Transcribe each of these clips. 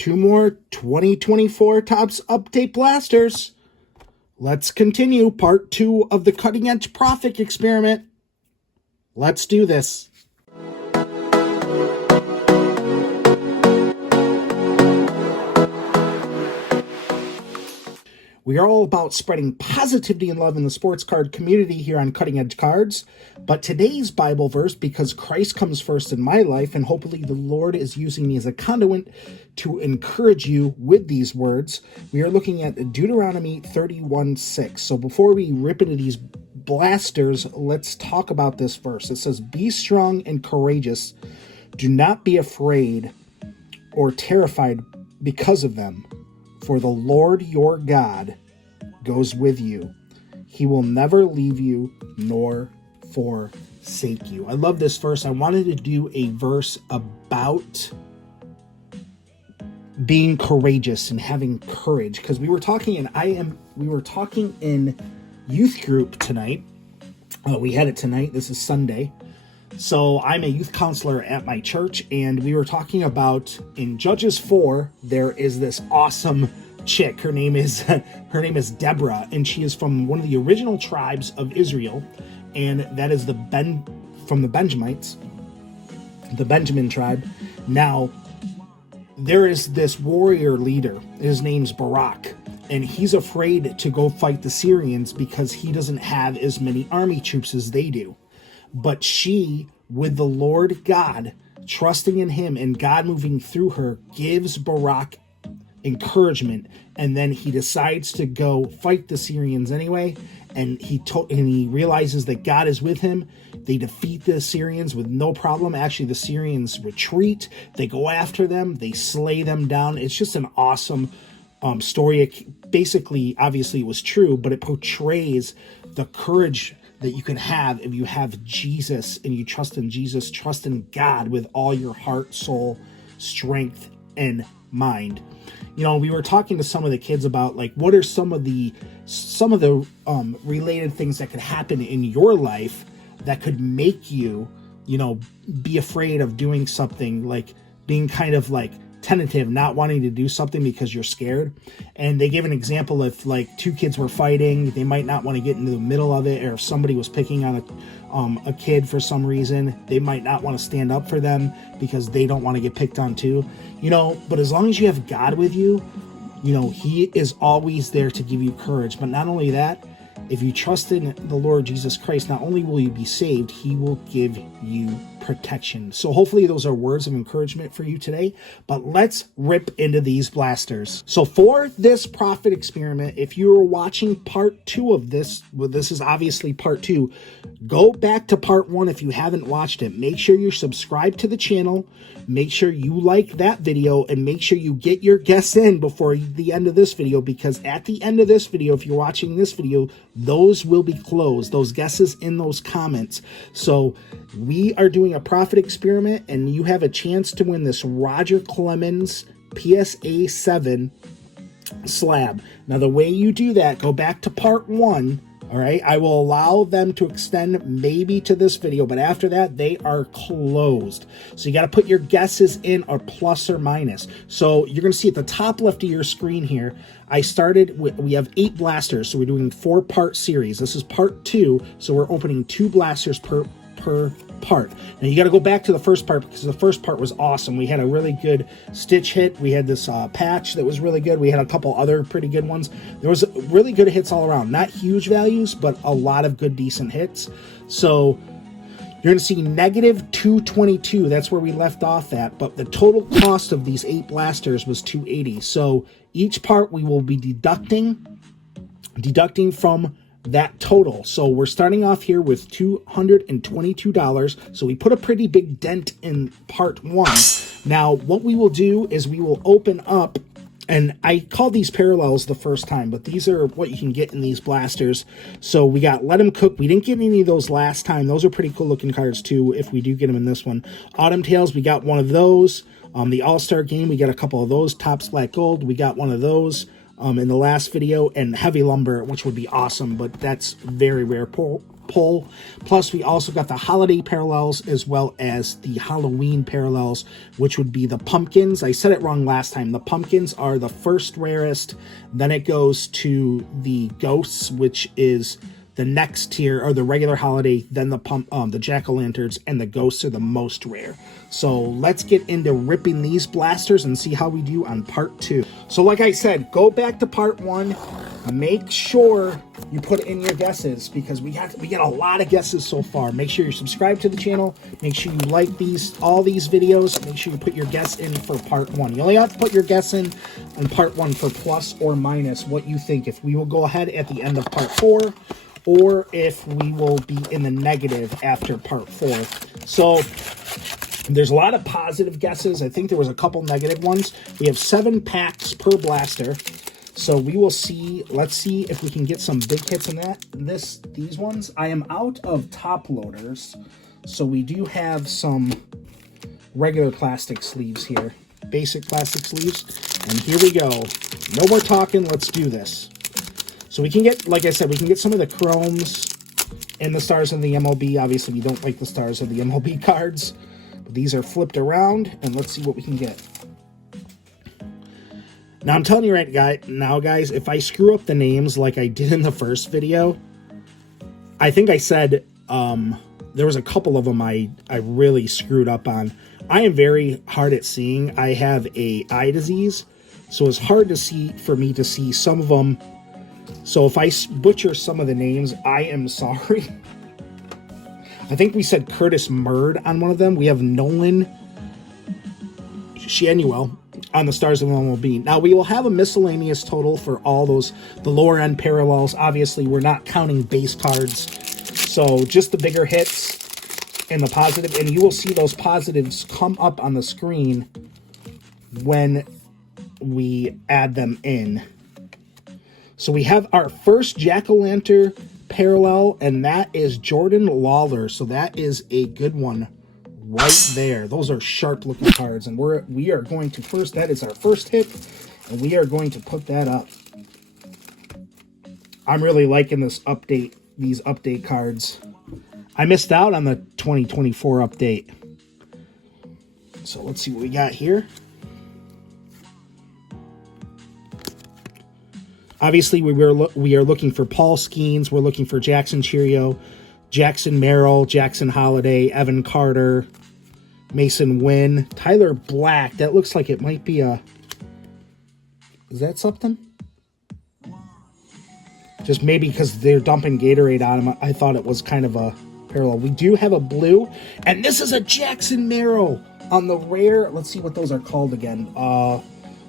Two more 2024 Topps Update Blasters. Let's continue part 2 of the Cutting Edge Profit Experiment. Let's do this. We are all about spreading positivity and love in the sports card community here on Cutting Edge Cards. But today's Bible verse, because Christ comes first in my life, and hopefully the Lord is using me as a conduit to encourage you with these words, we are looking at Deuteronomy 31:6. So before we rip into these blasters, let's talk about this verse. It says, "Be strong and courageous. Do not be afraid or terrified because of them. For the Lord your God goes with you. He will never leave you nor forsake you." I love this verse. I wanted to do a verse about being courageous and having courage, because we were talking in youth group tonight. We had it tonight. This is Sunday. So I'm a youth counselor at my church, and we were talking about in Judges 4, there is this awesome chick. Her name is Deborah, and she is from one of the original tribes of Israel, and that is from the Benjamites, the Benjamin tribe. Now, there is this warrior leader. His name's Barak, and he's afraid to go fight the Syrians because he doesn't have as many army troops as they do. But she, with the Lord God, trusting in him and God moving through her, gives Barak encouragement, and then he decides to go fight the Syrians anyway, and he realizes that God is with him. They defeat the Syrians with no problem. Actually, the Syrians retreat. They go after them. They slay them down. It's just an awesome story. Basically, obviously, it was true, but it portrays the courage that you can have if you have Jesus and you trust in Jesus, trust in God with all your heart, soul, strength, and mind. You know, we were talking to some of the kids about, like, what are some of the related things that could happen in your life that could make you, be afraid of doing something, like being kind of like tentative, not wanting to do something because you're scared. And they gave an example. If like two kids were fighting, they might not want to get into the middle of it, or if somebody was picking on a kid for some reason, they might not want to stand up for them because they don't want to get picked on too. But as long as you have God with you, he is always there to give you courage. But not only that, if you trust in the Lord Jesus Christ, not only will you be saved, he will give you protection. So hopefully those are words of encouragement for you today. But let's rip into these blasters. So for this profit experiment, if you were watching part 2 of this, well, this is obviously part 2, go back to part 1 if you haven't watched it. Make sure you're subscribed to the channel. Make sure you like that video, and make sure you get your guests in before the end of this video, because at the end of this video, if you're watching this video, those will be closed, those guesses in those comments. So we are doing a profit experiment, and you have a chance to win this Roger Clemens PSA 7 slab. Now, the way you do that, go back to part 1. All right, I will allow them to extend maybe to this video, but after that, they are closed. So you got to put your guesses in, or plus or minus. So you're going to see at the top left of your screen here, we have 8 blasters, so we're doing 4-part series. This is part 2, so we're opening 2 blasters per part. Now you got to go back to the first part, because the first part was awesome. We had a really good stitch hit. We had this patch that was really good. We had a couple other pretty good ones. There was really good hits all around. Not huge values, but a lot of good, decent hits. So you're going to see negative 222. That's where we left off at. But the total cost of these 8 blasters was $280. So each part we will be deducting from that total. So we're starting off here with $222. So we put a pretty big dent in part 1. Now, what we will do is we will open up, and I called these parallels the first time, but these are what you can get in these blasters. So we got Let 'Em Cook. We didn't get any of those last time. Those are pretty cool looking cards too, if we do get them in this one. Autumn Tales, we got one of those. The All-Star Game, we got a couple of those. Topps Black Gold, we got one of those. in the last video, and heavy lumber, which would be awesome, but that's very rare pull. Plus, we also got the holiday parallels as well as the Halloween parallels, which would be the pumpkins. I said it wrong last time. The pumpkins are the first rarest. Then it goes to the ghosts, which is the next tier, or the regular holiday. Then the jack-o'-lanterns and the ghosts are the most rare. So let's get into ripping these blasters and see how we do on part 2. So like I said, go back to part 1. Make sure you put in your guesses, because we got a lot of guesses so far. Make sure you're subscribed to the channel. Make sure you like all these videos. Make sure you put your guess in for part 1. You only have to put your guess in part 1 for plus or minus what you think, if we will go ahead at the end of part 4, or if we will be in the negative after part 4. So there's a lot of positive guesses. I think there was a couple negative ones. We have 7 packs per blaster. So we will see. Let's see if we can get some big hits in these ones. I am out of top loaders, so we do have some regular plastic sleeves here. Basic plastic sleeves. And here we go. No more talking. Let's do this. So we can get, like I said, we can get some of the chromes and the stars of the MLB. Obviously, we don't like the stars of the MLB cards. But these are flipped around, and let's see what we can get. Now, I'm telling you right now, guys, if I screw up the names like I did in the first video, I think I said there was a couple of them I really screwed up on. I am very hard at seeing. I have a eye disease, so it's hard to see for me to see some of them. So if I butcher some of the names, I am sorry. I think we said Curtis Murd on one of them. We have Nolan Shanuel on the stars of the MLB. Now, we will have a miscellaneous total for all those, the lower end parallels. Obviously, we're not counting base cards. So just the bigger hits and the positive. And you will see those positives come up on the screen when we add them in. So we have our first jack-o'-lantern parallel, and that is Jordan Lawler. So that is a good one right there. Those are sharp looking cards, and we are going to first, that is our first hit, and we are going to put that up. I'm really liking these update cards. I missed out on the 2024 update. So let's see what we got here. Obviously, we are looking for Paul Skeens. We're looking for Jackson Cheerio, Jackson Merrill, Jackson Holiday, Evan Carter, Mason Wynn, Tyler Black. That looks like it might be a... Is that something? Just maybe because they're dumping Gatorade on him, I thought it was kind of a parallel. We do have a blue, and this is a Jackson Merrill on the rare. Let's see what those are called again.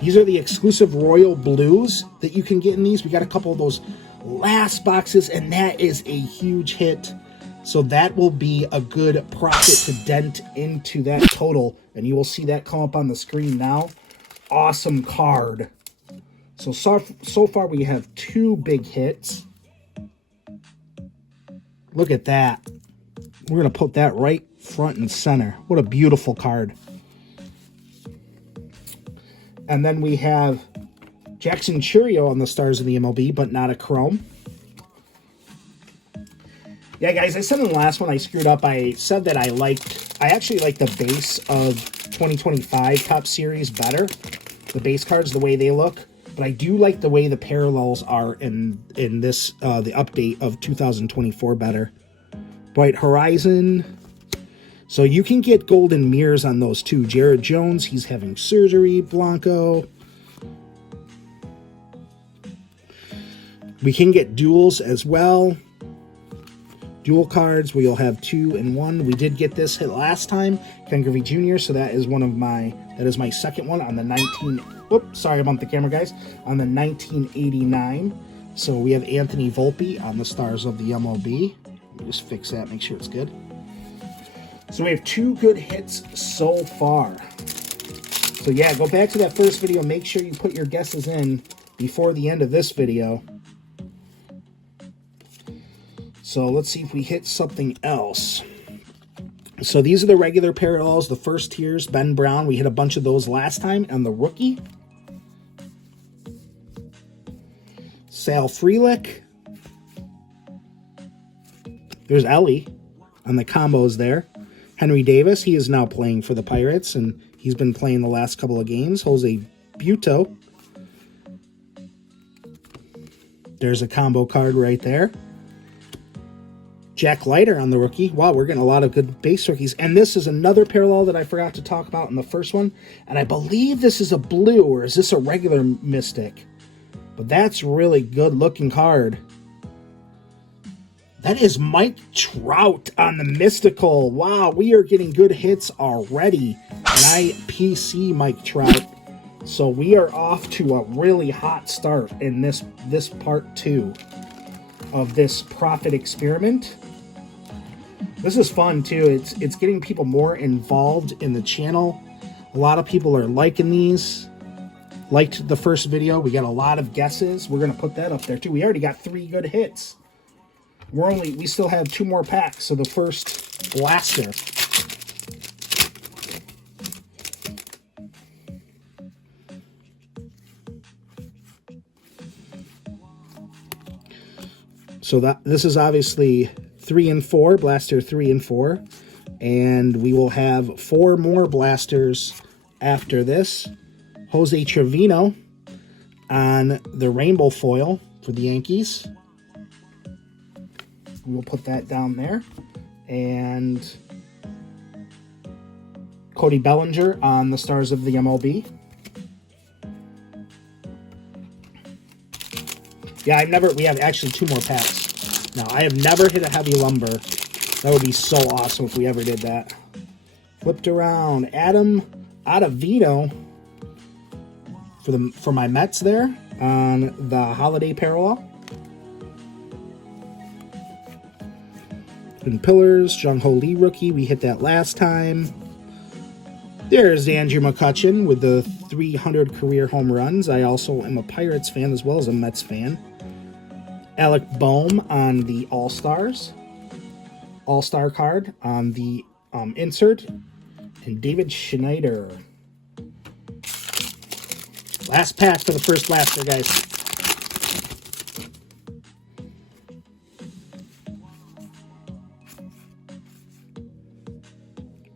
These are the exclusive Royal Blues that you can get in these. We got a couple of those last boxes, and that is a huge hit. So that will be a good profit to dent into that total, and you will see that come up on the screen now. Awesome card. So far we have 2 big hits. Look at that. We're going to put that right front and center. What a beautiful card. And then we have Jackson Cheerio on the stars of the MLB, but not a chrome. Yeah, guys, I said in the last one I screwed up. I said that I actually like the base of 2025 Top Series better. The base cards, the way they look. But I do like the way the parallels are in this, the update of 2024 better. Bright Horizon. So you can get golden mirrors on those too. Jared Jones, he's having surgery. Blanco. We can get duels as well. Dual cards, we'll have 2 and 1. We did get this hit last time, Ken Griffey Jr., so that is my second one on the Whoops, sorry about the camera, guys. On the 1989. So we have Anthony Volpe on the stars of the MLB. Let me just fix that, make sure it's good. So we have 2 good hits so far. So yeah, go back to that first video. Make sure you put your guesses in before the end of this video. So let's see if we hit something else. So these are the regular parallels, the first tiers. Ben Brown, we hit a bunch of those last time on the rookie. Sal Frelick. There's Ellie on the combos there. Henry Davis, he is now playing for the Pirates, and he's been playing the last couple of games. Jose Buto. There's a combo card right there. Jack Leiter on the rookie. Wow, we're getting a lot of good base rookies. And this is another parallel that I forgot to talk about in the first one. And I believe this is a blue, or is this a regular Mystic? But that's really good looking card. That is Mike Trout on the Mystical. Wow, we are getting good hits already. And I PC Mike Trout. So we are off to a really hot start in this part 2 of this profit experiment. This is fun too. It's getting people more involved in the channel. A lot of people are liking these. Liked the first video. We got a lot of guesses. We're gonna put that up there too. We already got 3 good hits. We still have 2 more packs. So the first blaster. So this is obviously 3 and 4, blaster 3 and 4, and we will have 4 more blasters after this. Jose Trevino on the rainbow foil for the Yankees. We'll put that down there. And Cody Bellinger on the Stars of the MLB. Yeah, we have actually 2 more packs. Now, I have never hit a heavy lumber. That would be so awesome if we ever did that. Flipped around. Adam Ottavino for my Mets there on the holiday parallel. And Pillars, Jung Ho Lee rookie. We hit that last time. There's Andrew McCutchen with the 300 career home runs. I also am a Pirates fan as well as a Mets fan. Alec Boehm on the All-Stars. All-Star card on the insert. And David Schneider. Last pack for the first blaster, guys.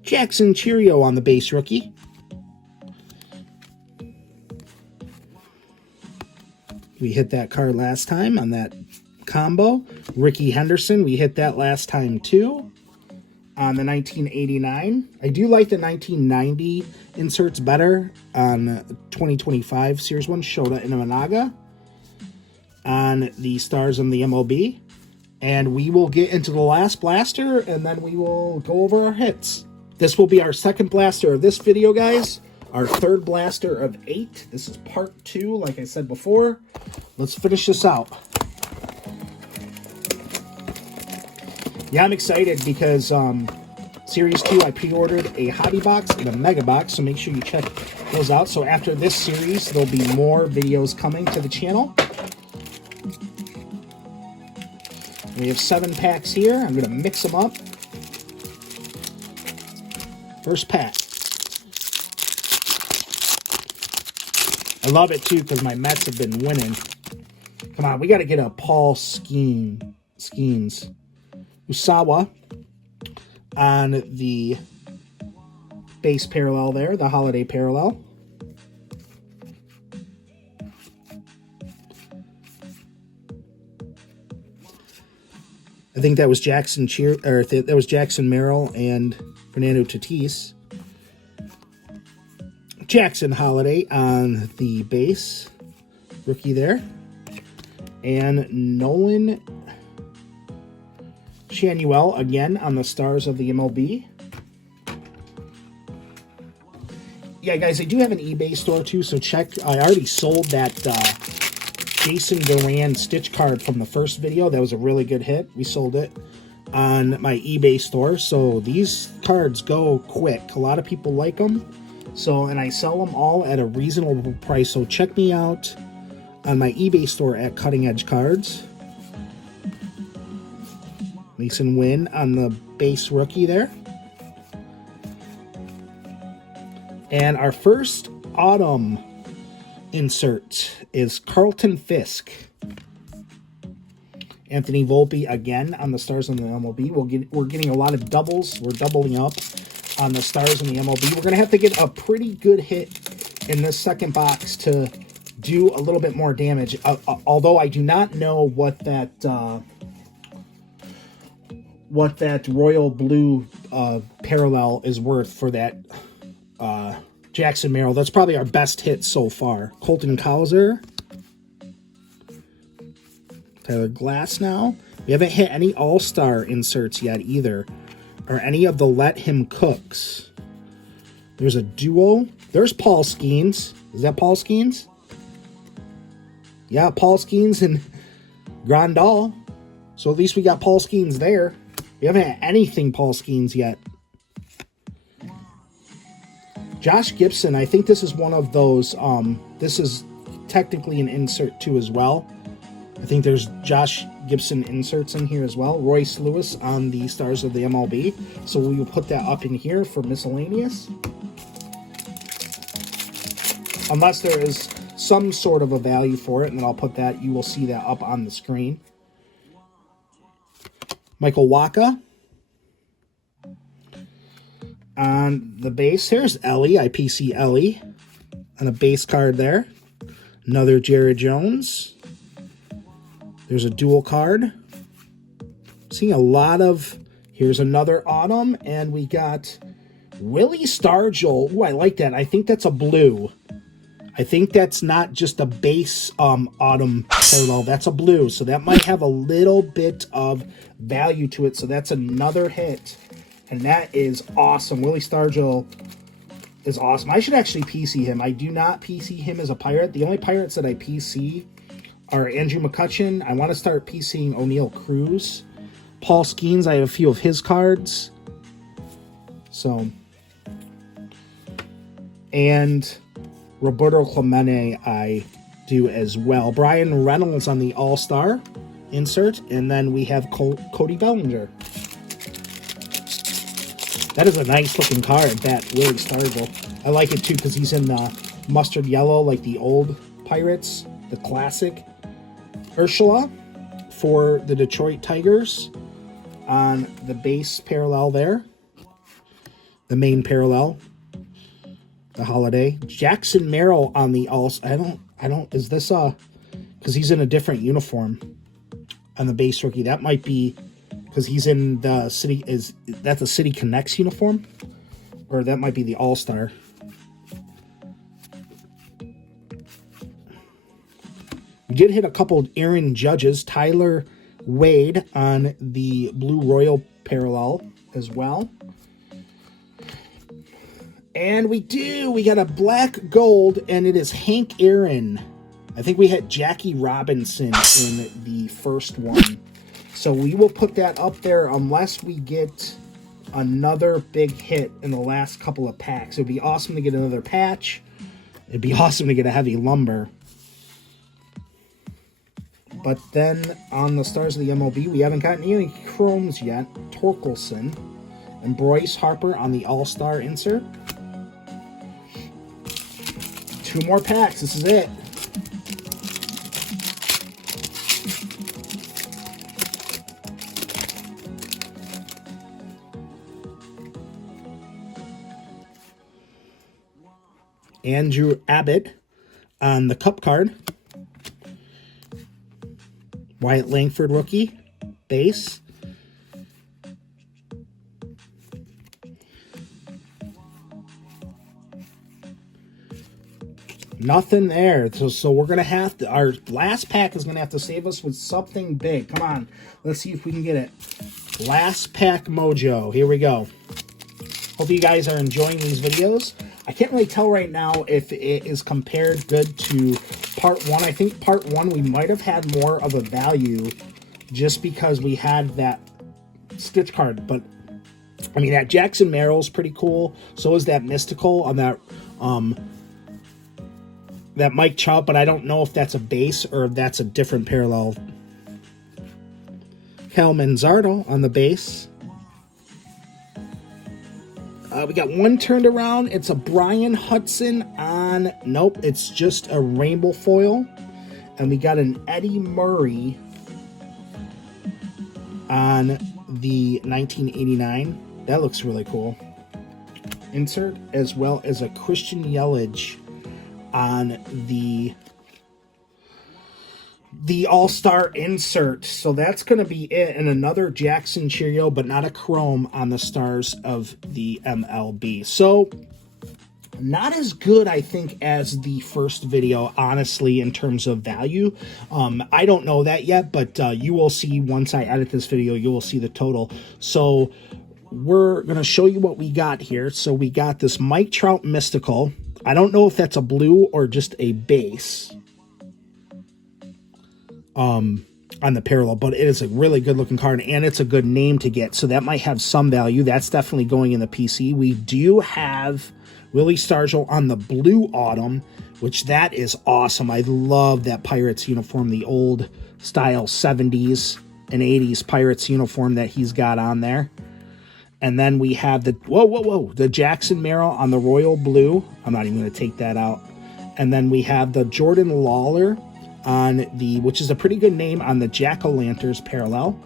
Jackson Cheerio on the base rookie. We hit that card last time on that combo. Ricky Henderson, we hit that last time too on the 1989. I do like the 1990 inserts better on 2025 Series 1. Shota Imanaga on the Stars on the MLB. And we will get into the last blaster, and then we will go over our hits. This will be our second blaster of this video, guys. Our third blaster of 8. This is part 2, like I said before. Let's finish this out. Yeah, I'm excited because Series 2, I pre-ordered a hobby box and a mega box, so make sure you check those out. So after this series, there'll be more videos coming to the channel. We have 7 packs here. I'm going to mix them up. First pack. I love it too because my Mets have been winning. Come on, we got to get a Paul Skeens. Usawa on the base parallel there, the holiday parallel. I think that was Jackson MERRIL and Fernando Tatis. Jackson Holiday on the base, rookie there. And Nolan Chanuel again on the Stars of the MLB. Yeah, guys, I do have an eBay store too, so check. I already sold that Jason Duran stitch card from the first video. That was a really good hit. We sold it on my eBay store, so these cards go quick. A lot of people like them. So, and I sell them all at a reasonable price. So check me out on my eBay store at Cutting Edge Cards. Mason Wynn on the base rookie there. And our first autumn insert is Carlton Fisk Anthony Volpe again on the Stars on the MLB. We're getting a lot of doubles. We're doubling up on the Stars in the MLB. We're going to have to get a pretty good hit in this second box to do a little bit more damage. Although I do not know what that royal blue parallel is worth for that Jackson Merrill. That's probably our best hit so far. Colton Cowser. Tyler Glass now. We haven't hit any all-star inserts yet either, or any of the Let Him Cooks. There's a duo. There's Paul Skeens. Is that Paul Skeens? Yeah, Paul Skeens and Grandal. So at least we got Paul Skeens there. We haven't had anything Paul Skeens yet. Josh Gibson, I think this is one of those. This is technically an insert too as well. I think there's Josh Gibson inserts in here as well. Royce Lewis on the Stars of the MLB. So we will put that up in here for miscellaneous. Unless there is some sort of a value for it, and then I'll put that, you will see that up on the screen. Michael Wacha. On the base, here's Ellie, IPC Ellie. On a base card there. Another Jared Jones. There's a dual card. Seeing a lot of... Here's another Autumn, and we got Willie Stargell. Ooh, I like that. I think that's a blue. I think that's not just a base Autumn parallel. That's a blue, so that might have a little bit of value to it. So that's another hit, and that is awesome. Willie Stargell is awesome. I should actually PC him. I do not PC him as a pirate. The only pirates that I PC are Andrew McCutcheon. I want to start PCing O'Neill Cruz. Paul Skeens, I have a few of his cards. So, and Roberto Clemente I do as well. Brian Reynolds on the All-Star insert, and then we have Cody Bellinger. That is a nice looking card, that Willie Stargell. I like it too because he's in mustard yellow like the old Pirates, the classic. Ursula for the Detroit Tigers on the base parallel there. The main parallel. The holiday. Jackson Merrill on the is this because he's in a different uniform on the base rookie. That might be because he's in the city, that's a City Connects uniform? Or that might be the All-Star. We did hit a couple of Aaron Judges. Tyler Wade on the Blue Royal parallel as well. And we got a black gold, and it is Hank Aaron. I think we had Jackie Robinson in the first one. So we will put that up there unless we get another big hit in the last couple of packs. It would be awesome to get another patch. It'd be awesome to get a heavy lumber. But then on the Stars of the MLB, we haven't gotten any chromes yet. Torkelson and Bryce Harper on the All-Star insert. 2 more packs. This is it. Andrew Abbott on the Cup card. Wyatt Langford rookie. Base. Nothing there. So we're going to have to... Our last pack is going to have to save us with something big. Come on. Let's see if we can get it. Last pack mojo. Here we go. Hope you guys are enjoying these videos. I can't really tell right now if it is compared good to part 1. I think part 1 we might have had more of a value just because we had that Stitch card. But, I mean, that Jackson Merrill's pretty cool. So is that Mystical on that Mike Trout, but I don't know if that's a base or if that's a different parallel. Cal Manzardo on the base. We got one turned around. It's a Brian Hudson on... Nope, it's just a rainbow foil. And we got an Eddie Murray on the 1989. That looks really cool. Insert, as well as a Christian Yelich on the All-Star insert. So that's going to be it. And another Jackson Cheerio, but not a chrome on the stars of the MLB. So not as good, I think, as the first video, honestly, in terms of value. I don't know that yet, but you will see once I edit this video, you will see the total. So we're going to show you what we got here. So we got this Mike Trout Mystical. I don't know if that's a blue or just a base on the parallel, but it is a really good looking card, and it's a good name to get. So that might have some value. That's definitely going in the PC. We do have Willie Stargell on the Blue Autumn, which that is awesome. I love that Pirates uniform, the old style 70s and 80s Pirates uniform that he's got on there. And then we have the, the Jackson Merrill on the Royal Blue. I'm not even going to take that out. And then we have the Jordan Lawler on the, which is a pretty good name, on the Jack-O-Lanterns parallel,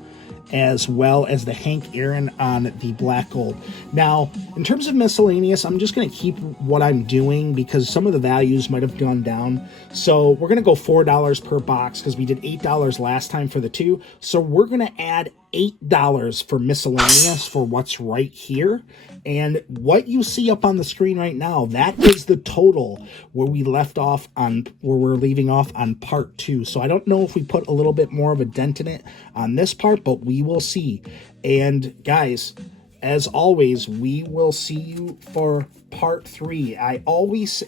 as well as the Hank Aaron on the Black Gold. Now, in terms of miscellaneous, I'm just going to keep what I'm doing because some of the values might have gone down. So we're going to go $4 per box because we did $8 last time for the two. So we're going to add $8 for miscellaneous for what's right here. And what you see up on the screen right now, that is the total where we left off on, where we're leaving off on part 2. So I don't know if we put a little bit more of a dent in it on this part, but we will see. And guys, as always, we will see you for part 3. I always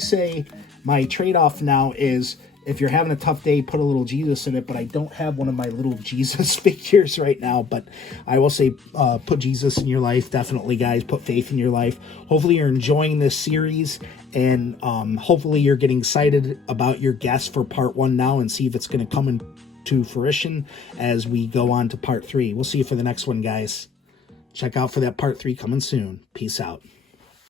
say my trade-off now is, if you're having a tough day, put a little Jesus in it, but I don't have one of my little Jesus figures right now. But I will say, put Jesus in your life. Definitely, guys, put faith in your life. Hopefully you're enjoying this series, and hopefully you're getting excited about your guess for part 1 now, and see if it's going to come into fruition as we go on to part 3. We'll see you for the next one, guys. Check out for that part 3 coming soon. Peace out.